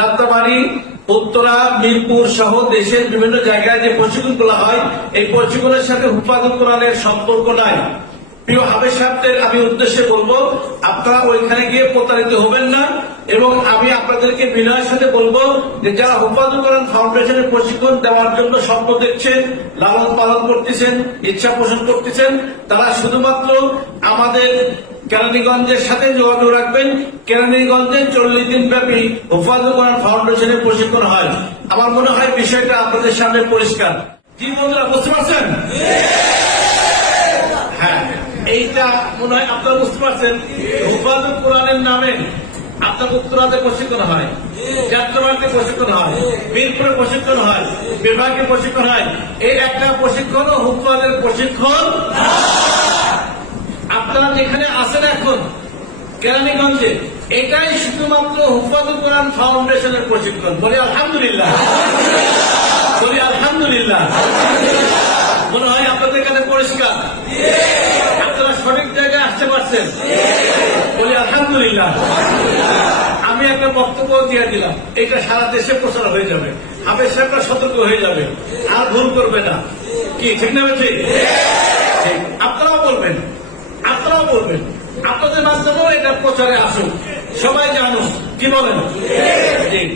যাত্রাবাড়ি, উত্তরা, মিরপুর সহ দেশের বিভিন্ন জায়গায় যে প্রশিক্ষণগুলো হয়, এই প্রশিক্ষণের সাথে হেফাজত কোরআনের সম্পর্ক নাই। প্রিয় হাফেজ সাহেবদের আমি উদ্দেশ্যে বলবো, আপনারা ওইখানে গিয়ে প্রতারিত হবেন না। এবং আমি আপনাদেরকে বিনয়ের সাথে বলবো যে যারা হেফাজত কোরআন ফাউন্ডেশনের প্রশিক্ষণ দেওয়ার জন্য স্বপ্ন দেখছেন, লালন পালন করতেছেন, ইচ্ছা পোষণ করতেছেন, তারা শুধুমাত্র আমাদের কেরানীগঞ্জের সাথে যোগাযোগ রাখবেন। কেরানীগঞ্জে 40 দিন ব্যাপী হেফাজত কোরআন ফাউন্ডেশনের প্রশিক্ষণ হয়। আমার মনে হয় বিষয়টা আপনাদের সামনে পরিষ্কার। কি বন্ধুরা, বুঝতে পারছেন? হ্যাঁ, এইটা মনে হয় আপনারা বুঝতে পারছেন। হেফাজত কোরআনের নামে আপনার উত্তরাতে প্রশিক্ষণ হয়, যাত্রাবাড়িতে প্রশিক্ষণ হয়, মিরপুরে প্রশিক্ষণ হয়, বিভাগে প্রশিক্ষণ হয়। এই একটা প্রশিক্ষণ হেফাজতের প্রশিক্ষণ। আপনারা যেখানে আছেন এখন কেরানীগঞ্জে, এটাই শুধুমাত্র হেফাজত কোরআন ফাউন্ডেশনের প্রশিক্ষণ। বলি আলহামদুলিল্লাহ, বলি আলহামদুলিল্লাহ। মনে হয় আপনাদের কাছে পরিষ্কার, আপনারা সঠিক জায়গায় আসতে পারছেন। বলি আলহামদুলিল্লাহ। আমি একটা বক্তব্য দিয়ে দিলাম, এটা সারা দেশে প্রচার হয়ে যাবে, হাফেজ সাহেবরা সতর্ক হয়ে যাবে, আর ভুল করবে না। কি ঠিক না? ঠিক। আপনারাও বলবেন, আপনারাও বলবেন, আপনাদের মাধ্যমেও এটা প্রচারে আসুক, সবাই জানুক। কি বলেন? ঠিক।